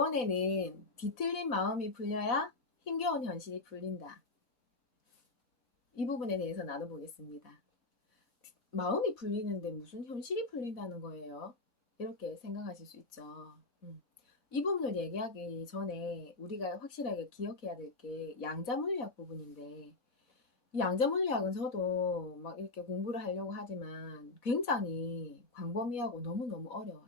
이번에는 뒤틀린 마음이 풀려야 힘겨운 현실이 풀린다. 이 부분에 대해서 나눠보겠습니다. 마음이 풀리는데 무슨 현실이 풀린다는 거예요? 이렇게 생각하실 수 있죠. 음. 이 부분을 얘기하기 전에 우리가 확실하게 기억해야 될 게 양자물리학 부분인데 이 양자물리학은 저도 막 이렇게 공부를 하려고 하지만 굉장히 광범위하고 너무너무 어려워요.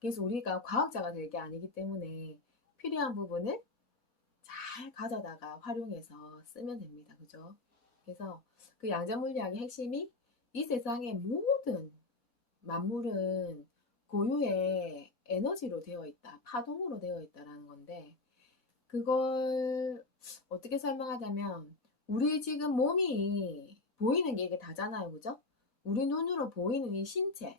그래서 우리가 과학자가 될 게 아니기 때문에 필요한 부분을 잘 가져다가 활용해서 쓰면 됩니다. 그죠? 그래서 그 양자 물리학의 핵심이 이 세상의 모든 만물은 고유의 에너지로 되어 있다. 파동으로 되어 있다라는 건데 그걸 어떻게 설명하자면 우리 지금 몸이 보이는 게 이게 다잖아요. 그죠? 우리 눈으로 보이는 이 신체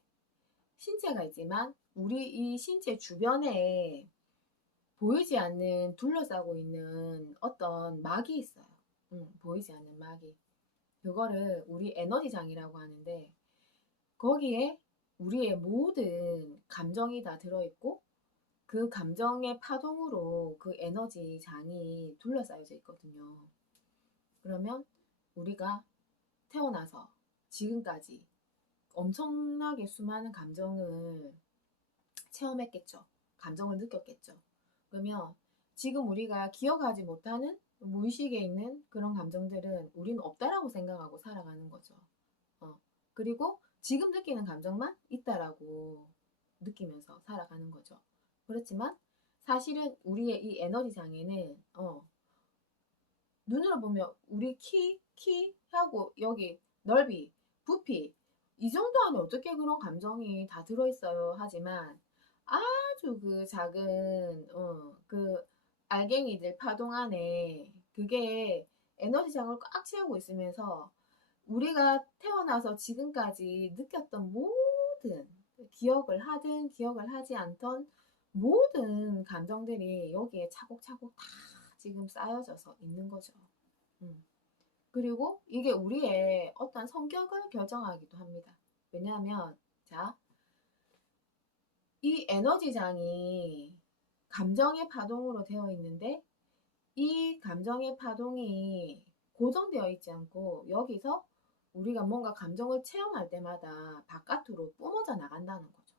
신체가 있지만 우리 이 신체 주변에 보이지 않는 둘러싸고 있는 어떤 막이 있어요. 음, 보이지 않는 막이. 그거를 우리 에너지장이라고 하는데 거기에 우리의 모든 감정이 다 들어있고 그 감정의 파동으로 그 에너지장이 둘러싸여져 있거든요. 그러면 우리가 태어나서 지금까지 엄청나게 수많은 감정을 체험했겠죠. 감정을 느꼈겠죠. 그러면 지금 우리가 기억하지 못하는 무의식에 있는 그런 감정들은 우리는 없다라고 생각하고 살아가는 거죠. 어. 그리고 지금 느끼는 감정만 있다라고 느끼면서 살아가는 거죠. 그렇지만 사실은 우리의 이 에너지 장애는 어, 눈으로 보면 우리 키, 키 하고 여기 넓이, 부피 이 정도 안에 어떻게 그런 감정이 다 들어있어요 하지만 아주 그 작은 어, 그 알갱이들 파동 안에 그게 에너지장을 꽉 채우고 있으면서 우리가 태어나서 지금까지 느꼈던 모든 기억을 하든 기억을 하지 않던 모든 감정들이 여기에 차곡차곡 다 지금 쌓여져서 있는 거죠. 음. 그리고 이게 우리의 어떤 성격을 결정하기도 합니다. 왜냐하면, 자, 이 에너지장이 감정의 파동으로 되어 있는데, 이 감정의 파동이 고정되어 있지 않고, 여기서 우리가 뭔가 감정을 체험할 때마다 바깥으로 뿜어져 나간다는 거죠.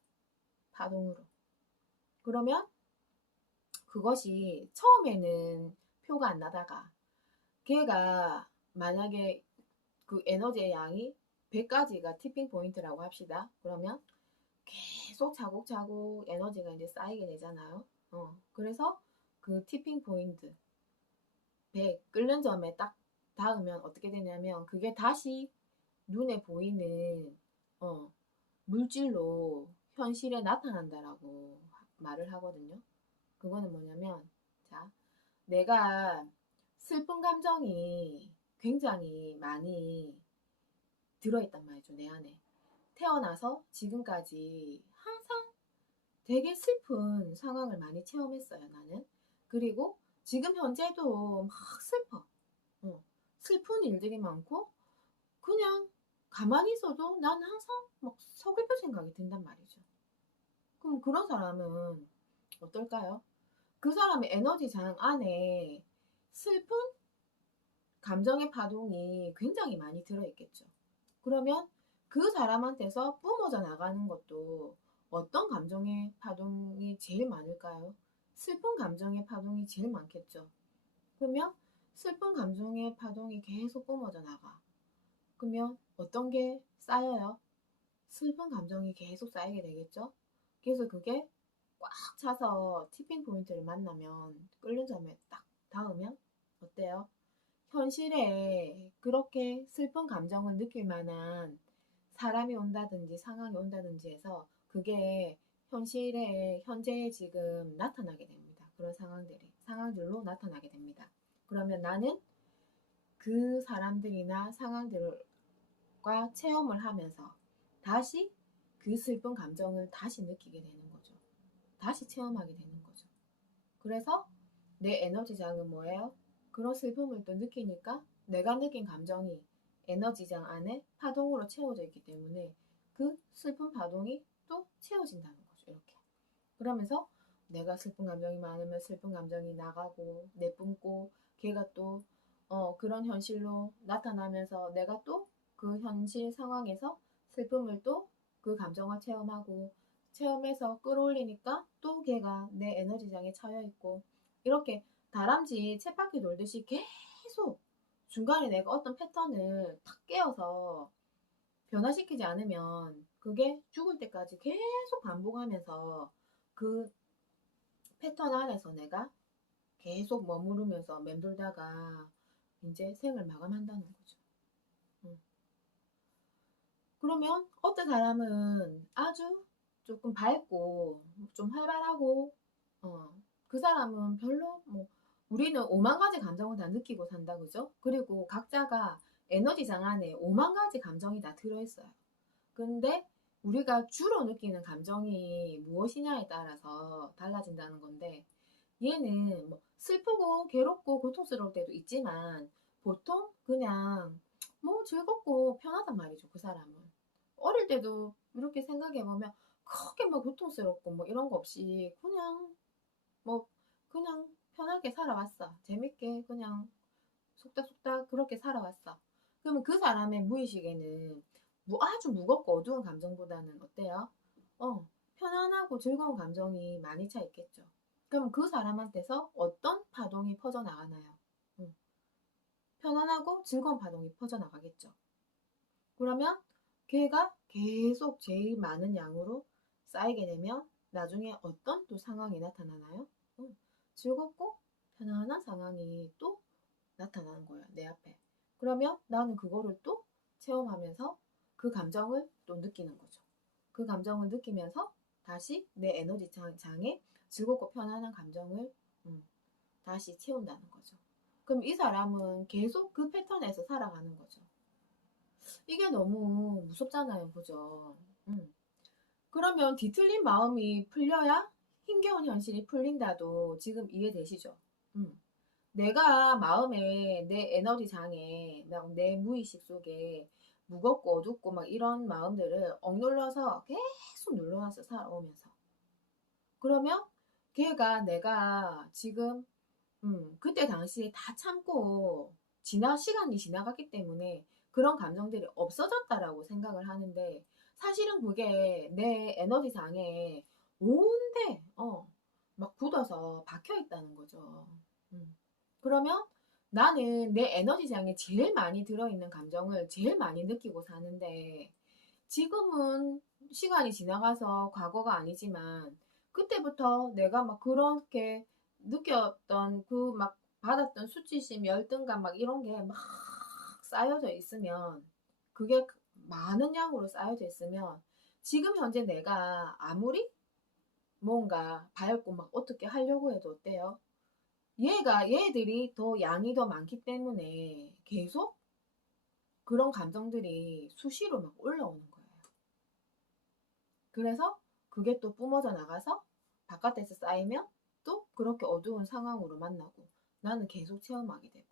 파동으로. 그러면 그것이 처음에는 표가 안 나다가 걔가 만약에 그 에너지의 양이 100가지가 티핑 포인트라고 합시다. 그러면 계속 차곡차곡 에너지가 이제 쌓이게 되잖아요. 어, 그래서 그 티핑 포인트 100 끓는 점에 딱 닿으면 어떻게 되냐면 그게 다시 눈에 보이는 어, 물질로 현실에 나타난다라고 말을 하거든요. 그거는 뭐냐면 자 내가 슬픈 감정이 굉장히 많이 들어있단 말이죠, 내 안에. 태어나서 지금까지 항상 되게 슬픈 상황을 많이 체험했어요, 나는. 그리고 지금 현재도 막 슬퍼. 어, 슬픈 일들이 많고, 그냥 가만히 있어도 난 항상 막 서글픈 생각이 든단 말이죠. 그럼 그런 사람은 어떨까요? 그 사람의 에너지 장 안에 슬픈 감정의 파동이 굉장히 많이 들어있겠죠. 그러면 그 사람한테서 뿜어져 나가는 것도 어떤 감정의 파동이 제일 많을까요? 슬픈 감정의 파동이 제일 많겠죠. 그러면 슬픈 감정의 파동이 계속 뿜어져 나가. 그러면 어떤 게 쌓여요? 슬픈 감정이 계속 쌓이게 되겠죠? 그래서 그게 꽉 차서 티핑 포인트를 만나면 끓는 점에 딱 닿으면 어때요? 현실에 그렇게 슬픈 감정을 느낄 만한 사람이 온다든지 상황이 온다든지 해서 그게 현실에 현재에 지금 나타나게 됩니다. 그런 상황들이 상황들로 나타나게 됩니다. 그러면 나는 그 사람들이나 상황들과 체험을 하면서 다시 그 슬픈 감정을 다시 느끼게 되는 거죠. 다시 체험하게 되는 거죠. 그래서 내 에너지장은 뭐예요? 그런 슬픔을 또 느끼니까 내가 느낀 감정이 에너지장 안에 파동으로 채워져 있기 때문에 그 슬픈 파동이 또 채워진다는 거죠. 이렇게. 그러면서 내가 슬픈 감정이 많으면 슬픈 감정이 나가고 내뿜고 걔가 또 어, 그런 현실로 나타나면서 내가 또 그 현실 상황에서 슬픔을 또 그 감정을 체험하고 체험해서 끌어올리니까 또 걔가 내 에너지장에 차여 있고 이렇게 다람쥐 쳇바퀴 돌듯이 계속 중간에 내가 어떤 패턴을 탁 깨어서 변화시키지 않으면 그게 죽을 때까지 계속 반복하면서 그 패턴 안에서 내가 계속 머무르면서 맴돌다가 이제 생을 마감한다는 거죠. 음. 그러면 어떤 사람은 아주 조금 밝고 좀 활발하고 어, 그 사람은 별로 뭐 우리는 오만 가지 감정을 다 느끼고 산다 그죠? 그리고 각자가 에너지장 안에 오만 가지 감정이 다 들어있어요. 근데 우리가 주로 느끼는 감정이 무엇이냐에 따라서 달라진다는 건데 얘는 뭐 슬프고 괴롭고 고통스러울 때도 있지만 보통 그냥 뭐 즐겁고 편하단 말이죠 그 사람은 어릴 때도 이렇게 생각해 보면 크게 뭐 고통스럽고 뭐 이런 거 없이 그냥 뭐 그냥 편하게 살아왔어 재밌게 그냥 속닥속닥 그렇게 살아왔어 그러면 그 사람의 무의식에는 아주 무겁고 어두운 감정보다는 어때요? 어, 편안하고 즐거운 감정이 많이 차 있겠죠. 그럼 그 사람한테서 어떤 파동이 퍼져나가나요? 응. 편안하고 즐거운 파동이 퍼져나가겠죠. 그러면 걔가 계속 제일 많은 양으로 쌓이게 되면 나중에 어떤 또 상황이 나타나나요? 응. 즐겁고 편안한 상황이 또 나타나는 거예요. 내 앞에. 그러면 나는 그거를 또 체험하면서 그 감정을 또 느끼는 거죠. 그 감정을 느끼면서 다시 내 에너지 장에 즐겁고 편안한 감정을 음, 다시 채운다는 거죠. 그럼 이 사람은 계속 그 패턴에서 살아가는 거죠. 이게 너무 무섭잖아요. 그죠? 음. 그러면 뒤틀린 마음이 풀려야 힘겨운 현실이 풀린다도 지금 이해되시죠? 음. 내가 마음에 내 에너지 장에 내 무의식 속에 무겁고 어둡고 막 이런 마음들을 억눌러서 계속 눌러놔서 살아오면서 그러면 걔가 내가 지금 음, 그때 당시에 다 참고 지나 시간이 지나갔기 때문에 그런 감정들이 없어졌다라고 생각을 하는데 사실은 그게 내 에너지 장에 온데 어, 막 굳어서 박혀 있다는 거죠. 음. 그러면 나는 내 에너지장에 제일 많이 들어있는 감정을 제일 많이 느끼고 사는데 지금은 시간이 지나가서 과거가 아니지만 그때부터 내가 막 그렇게 느꼈던 그 막 받았던 수치심, 열등감 막 이런 게 막 쌓여져 있으면 그게 많은 양으로 쌓여져 있으면 지금 현재 내가 아무리 뭔가 밝고 막 어떻게 하려고 해도 어때요? 얘가 얘들이 더 양이 더 많기 때문에 계속 그런 감정들이 수시로 막 올라오는 거예요. 그래서 그게 또 뿜어져 나가서 바깥에서 쌓이면 또 그렇게 어두운 상황으로 만나고 나는 계속 체험하게 되고.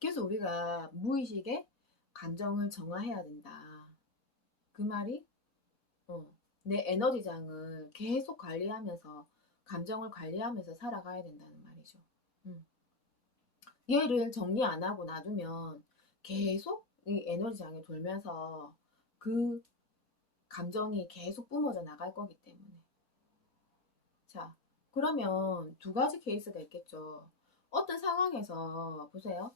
그래서 우리가 무의식에 감정을 정화해야 된다. 그 말이 어, 내 에너지장을 계속 관리하면서 감정을 관리하면서 살아가야 된다는 말이죠. 음. 얘를 정리 안 하고 놔두면 계속 이 에너지장에 돌면서 그 감정이 계속 뿜어져 나갈 거기 때문에. 자, 그러면 두 가지 케이스가 있겠죠. 어떤 상황에서 보세요.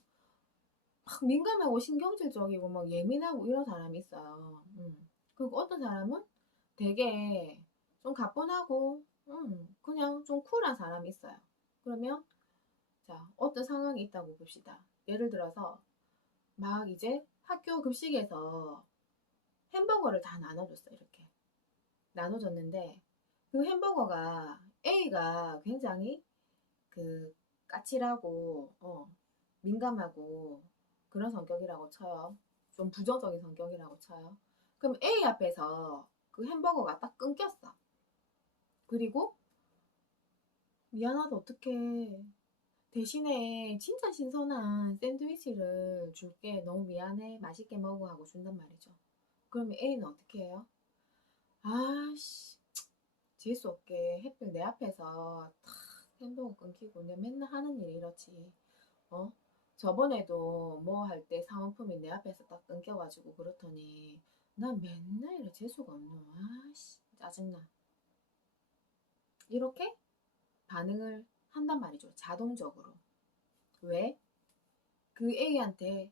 막 민감하고 신경질적이고 막 예민하고 이런 사람이 있어요. 음. 그리고 어떤 사람은 되게 좀 가뿐하고 음, 그냥 좀 쿨한 사람이 있어요. 그러면 자 어떤 상황이 있다고 봅시다. 예를 들어서 막 이제 학교 급식에서 햄버거를 다 나눠줬어 이렇게 나눠줬는데 그 햄버거가 A가 굉장히 그 까칠하고 어, 민감하고 그런 성격이라고 쳐요. 좀 부정적인 성격이라고 쳐요. 그럼 A 앞에서 그 햄버거가 딱 끊겼어. 그리고 미안하다 어떡해 대신에 진짜 신선한 샌드위치를 줄게 너무 미안해 맛있게 먹어 하고 준단 말이죠 그러면 A는 어떻게 해요? 아씨 재수 없게 햇빛 내 앞에서 탁 햄버거 끊기고 내가 맨날 하는 일이 이렇지. 어? 저번에도 뭐 할 때 사은품이 내 앞에서 딱 끊겨가지고 그렇더니 난 맨날 이래 재수가 없노. 아씨 짜증나. 이렇게 반응을 한단 말이죠. 자동적으로. 왜? 그 A한테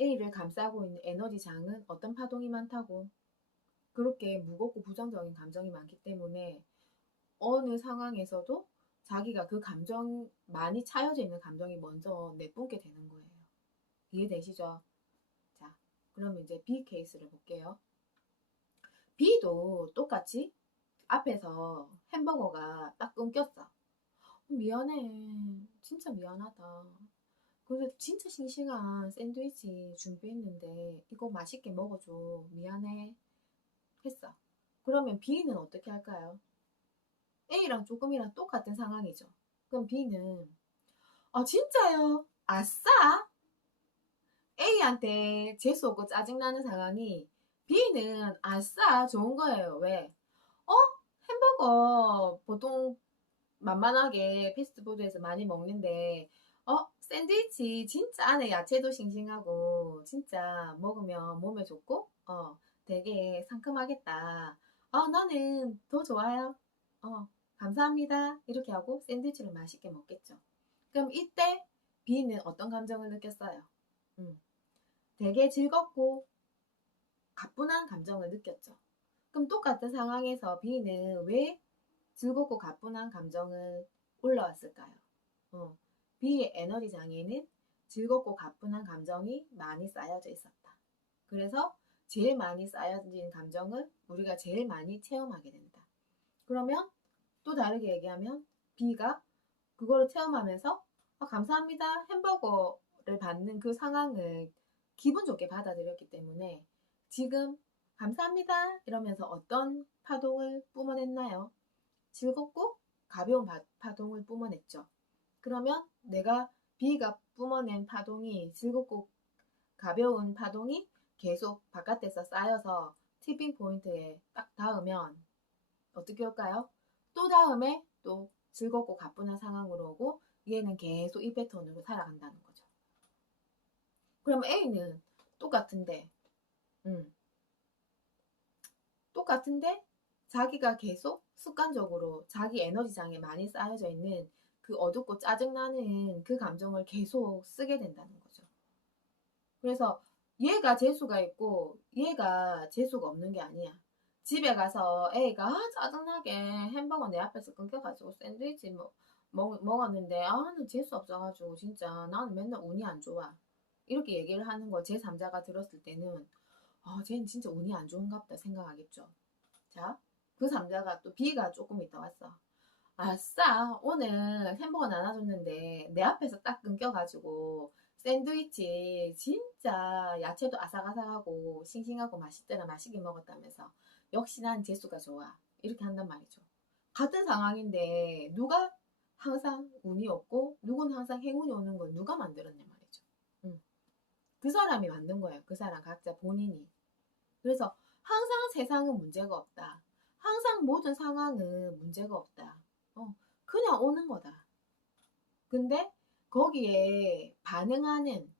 A를 감싸고 있는 에너지 장은 어떤 파동이 많다고 그렇게 무겁고 부정적인 감정이 많기 때문에 어느 상황에서도 자기가 그 감정 많이 차여져 있는 감정이 먼저 내뿜게 되는 거예요. 이해되시죠? 자, 그러면 이제 B 케이스를 볼게요. B도 똑같이 앞에서 햄버거가 딱 끊겼어. 미안해. 진짜 미안하다. 근데 진짜 싱싱한 샌드위치 준비했는데 이거 맛있게 먹어줘. 미안해. 했어. 그러면 B는 어떻게 할까요? A랑 조금이랑 똑같은 상황이죠. 그럼 B는 아 진짜요? 아싸! A한테 재수없고 짜증나는 상황이 B는 아싸 좋은 거예요. 왜? 어? 햄버거 보통 만만하게 패스트푸드에서 많이 먹는데 어? 샌드위치 진짜 안에 야채도 싱싱하고 진짜 먹으면 몸에 좋고 어 되게 상큼하겠다. 아 나는 더 좋아요. 어 감사합니다. 이렇게 하고 샌드위치를 맛있게 먹겠죠. 그럼 이때 B는 어떤 감정을 느꼈어요? 음, 되게 즐겁고 가뿐한 감정을 느꼈죠. 그럼 똑같은 상황에서 B는 왜 즐겁고 가뿐한 감정을 올라왔을까요? 어, B의 에너지 장애는 즐겁고 가뿐한 감정이 많이 쌓여져 있었다. 그래서 제일 많이 쌓여진 감정을 우리가 제일 많이 체험하게 된다. 그러면 또 다르게 얘기하면 B가 그거를 체험하면서 아, 감사합니다 햄버거를 받는 그 상황을 기분 좋게 받아들였기 때문에 지금 감사합니다 이러면서 어떤 파동을 뿜어냈나요? 즐겁고 가벼운 파, 파동을 뿜어냈죠. 그러면 내가 B가 뿜어낸 파동이 즐겁고 가벼운 파동이 계속 바깥에서 쌓여서 티핑 포인트에 딱 닿으면 어떻게 올까요? 또 다음에 또 즐겁고 가뿐한 상황으로 오고 얘는 계속 이 패턴으로 살아간다는 거죠. 그럼 A는 똑같은데, 음, 똑같은데 자기가 계속 습관적으로 자기 에너지장에 많이 쌓여져 있는 그 어둡고 짜증나는 그 감정을 계속 쓰게 된다는 거죠. 그래서 얘가 재수가 있고 얘가 재수가 없는 게 아니야. 집에 가서 애가 아, 짜증나게 햄버거 내 앞에서 끊겨가지고 샌드위치 뭐, 먹, 먹었는데 아, 나는 재수 없어가지고 진짜 나는 맨날 운이 안 좋아. 이렇게 얘기를 하는 걸 제3자가 들었을 때는 아, 쟤는 진짜 운이 안 좋은갑다 생각하겠죠. 자, 그 3자가 또 B가 조금 있다 왔어. 아싸, 오늘 햄버거 나눠줬는데 내 앞에서 딱 끊겨가지고 샌드위치 진짜 야채도 아삭아삭하고 싱싱하고 맛있더라 맛있게 먹었다면서 역시 난 재수가 좋아 이렇게 한단 말이죠. 같은 상황인데 누가 항상 운이 없고 누구는 항상 행운이 오는 걸 누가 만들었냐. 그 사람이 만든 거예요. 그 사람 각자 본인이. 그래서 항상 세상은 문제가 없다. 항상 모든 상황은 문제가 없다. 어, 그냥 오는 거다. 근데 거기에 반응하는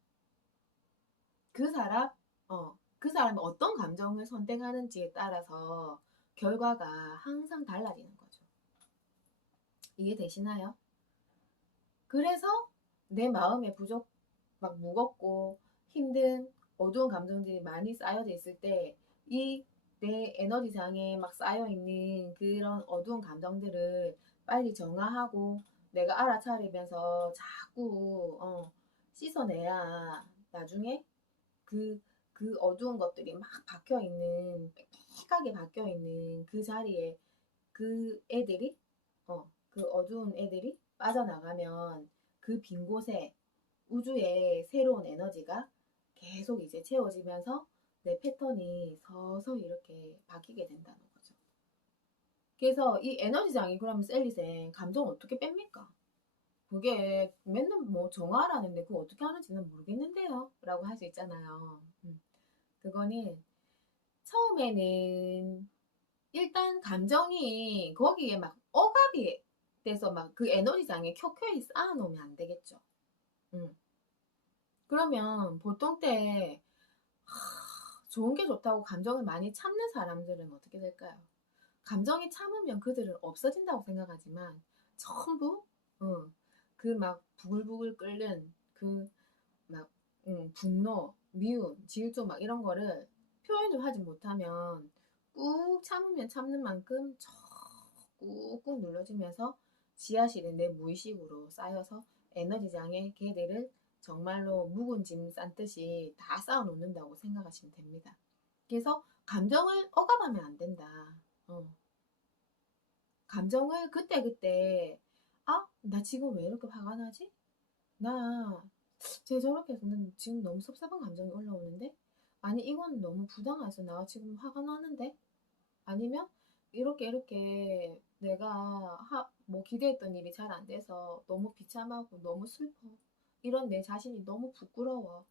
그 사람, 어, 그 사람이 어떤 감정을 선택하는지에 따라서 결과가 항상 달라지는 거죠. 이해되시나요? 그래서 내 마음에 부족, 막 무겁고 힘든 어두운 감정들이 많이 쌓여져 있을 때 이 내 에너지장에 막 쌓여 있는 그런 어두운 감정들을 빨리 정화하고 내가 알아차리면서 자꾸 어, 씻어내야 나중에 그, 그 어두운 것들이 막 박혀 있는 빽빽하게 박혀 있는 그 자리에 그 애들이 어, 그 어두운 애들이 빠져나가면 그 빈 곳에 우주의 새로운 에너지가 계속 이제 채워지면서 내 패턴이 서서히 이렇게 바뀌게 된다는 거죠. 그래서 이 에너지장이 그러면 셀리생 감정 어떻게 뺍니까? 그게 맨날 뭐 정화라는데 그거 어떻게 하는지는 모르겠는데요. 라고 할 수 있잖아요. 음. 그거는 처음에는 일단 감정이 거기에 막 억압이 돼서 막 그 에너지장에 켜켜이 쌓아놓으면 안 되겠죠. 음. 그러면 보통 때 하, 좋은 게 좋다고 감정을 많이 참는 사람들은 어떻게 될까요? 감정이 참으면 그들은 없어진다고 생각하지만 전부 어, 그막 부글부글 끓는 그막 음, 분노, 미움, 질투 막 이런 거를 표현을 하지 못하면 꾹 참으면 참는 만큼 꾹꾹 눌러주면서 지하실에 내 무의식으로 쌓여서 에너지장에 걔들을 정말로 묵은 짐 싼 듯이 다 쌓아 놓는다고 생각하시면 됩니다. 그래서 감정을 억압하면 안 된다. 어. 감정을 그때그때 아, 나 지금 왜 이렇게 화가 나지? 나, 쟤 저렇게 해서 난 지금 너무 섭섭한 감정이 올라오는데? 아니, 이건 너무 부당해서 나 지금 화가 나는데? 아니면, 이렇게, 이렇게 내가 하, 뭐 기대했던 일이 잘 안 돼서 너무 비참하고 너무 슬퍼. 이런 내 자신이 너무 부끄러워.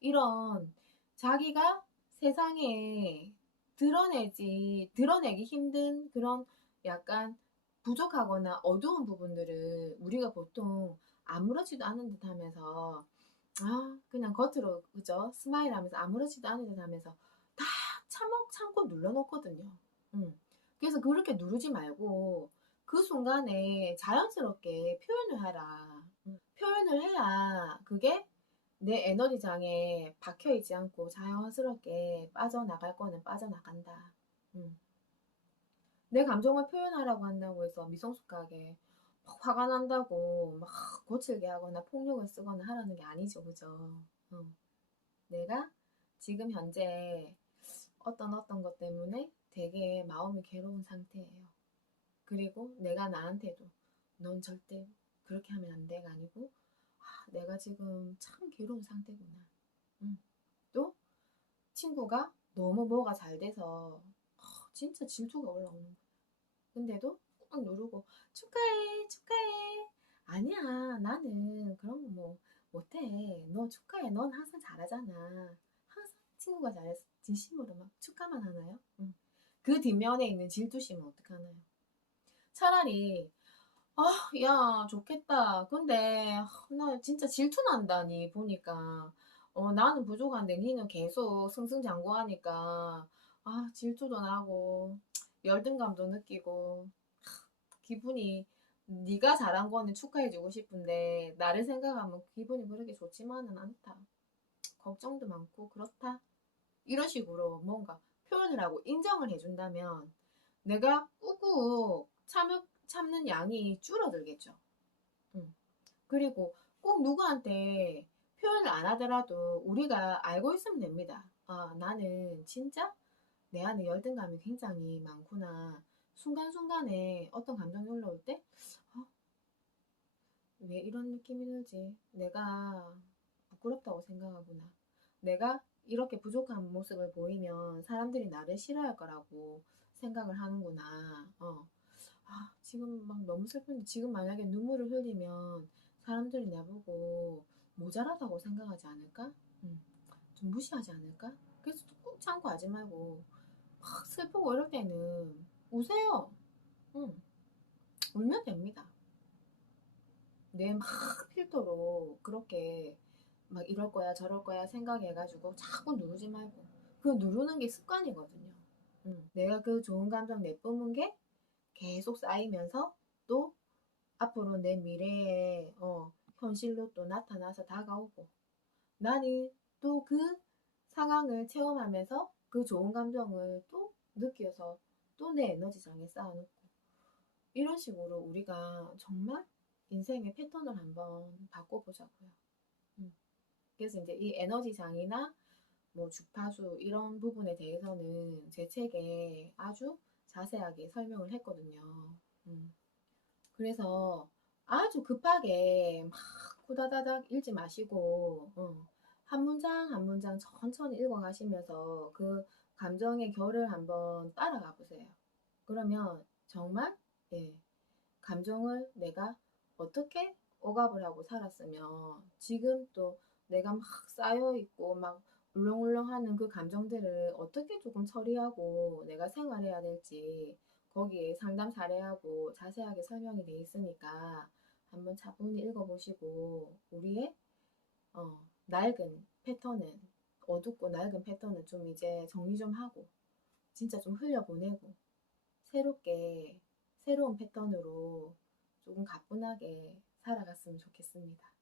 이런 자기가 세상에 드러내지, 드러내기 힘든 그런 약간 부족하거나 어두운 부분들을 우리가 보통 아무렇지도 않은 듯 하면서 아 그냥 겉으로 그죠 스마일 하면서 아무렇지도 않은 듯 하면서 다 참고 참고 눌러놓거든요 음. 그래서 그렇게 누르지 말고 그 순간에 자연스럽게 표현을 하라 음. 표현을 해야 그게 내 에너지장에 박혀있지 않고 자연스럽게 빠져나갈 거는 빠져나간다 음. 내 감정을 표현하라고 한다고 해서 미성숙하게 막 화가 난다고 막 거칠게 하거나 폭력을 쓰거나 하라는 게 아니죠, 그죠? 어. 내가 지금 현재 어떤 어떤 것 때문에 되게 마음이 괴로운 상태예요. 그리고 내가 나한테도 넌 절대 그렇게 하면 안 돼가 아니고 아, 내가 지금 참 괴로운 상태구나. 응. 또 친구가 너무 뭐가 잘 돼서 진짜 질투가 올라오는 거야. 근데도 꾹 누르고 축하해 축하해 아니야 나는 그런 거 뭐 못해 너 축하해 넌 항상 잘하잖아 항상 친구가 잘해서 진심으로 막 축하만 하나요? 응. 그 뒷면에 있는 질투심은 어떡하나요? 차라리 아, 야, 좋겠다. 근데, 나 진짜 질투난다니, 보니까. 어, 나는 부족한데, 니는 계속 승승장구하니까, 아, 질투도 나고, 열등감도 느끼고, 기분이, 네가 잘한 거는 축하해주고 싶은데, 나를 생각하면 기분이 그렇게 좋지만은 않다. 걱정도 많고, 그렇다. 이런 식으로 뭔가 표현을 하고 인정을 해준다면, 내가 꾹꾹 참을, 참는 양이 줄어들겠죠. 음. 그리고 꼭 누구한테 표현을 안 하더라도 우리가 알고 있으면 됩니다. 아, 나는 진짜 내 안에 열등감이 굉장히 많구나. 순간순간에 어떤 감정이 올라올 때, 어, 왜 이런 느낌이 들지? 내가 부끄럽다고 생각하구나. 내가 이렇게 부족한 모습을 보이면 사람들이 나를 싫어할 거라고 생각을 하는구나. 어. 아, 지금 막 너무 슬픈데 지금 만약에 눈물을 흘리면 사람들이 나보고 모자라다고 생각하지 않을까? 음, 좀 무시하지 않을까? 그래서 꾹 참고 하지 말고 막 슬프고 이럴 때는 우세요. 응. 울면 됩니다. 내막 필터로 그렇게 막 이럴 거야 저럴 거야 생각해가지고 자꾸 누르지 말고 그 누르는 게 습관이거든요. 응. 내가 그 좋은 감정 내뿜은 게 계속 쌓이면서 또 앞으로 내 미래에 어, 현실로 또 나타나서 다가오고 나는 또 그 상황을 체험하면서 그 좋은 감정을 또 느껴서 또 내 에너지장에 쌓아놓고 이런 식으로 우리가 정말 인생의 패턴을 한번 바꿔보자고요. 음. 그래서 이제 이 에너지장이나 뭐 주파수 이런 부분에 대해서는 제 책에 아주 자세하게 설명을 했거든요. 음. 그래서 아주 급하게 막 후다다닥 읽지 마시고 어. 한 문장 한 문장 천천히 읽어가시면서 그 감정의 결을 한번 따라가 보세요. 그러면 정말 예, 감정을 내가 어떻게 억압을 하고 살았으면 지금 또 내가 막 쌓여 있고 막 울렁울렁하는 그 감정들을 어떻게 조금 처리하고 내가 생활해야 될지 거기에 상담 사례하고 자세하게 설명이 돼 있으니까 한번 차분히 읽어보시고 우리의 어, 낡은 패턴은 어둡고 낡은 패턴은 좀 이제 정리 좀 하고 진짜 좀 흘려보내고 새롭게 새로운 패턴으로 조금 가뿐하게 살아갔으면 좋겠습니다.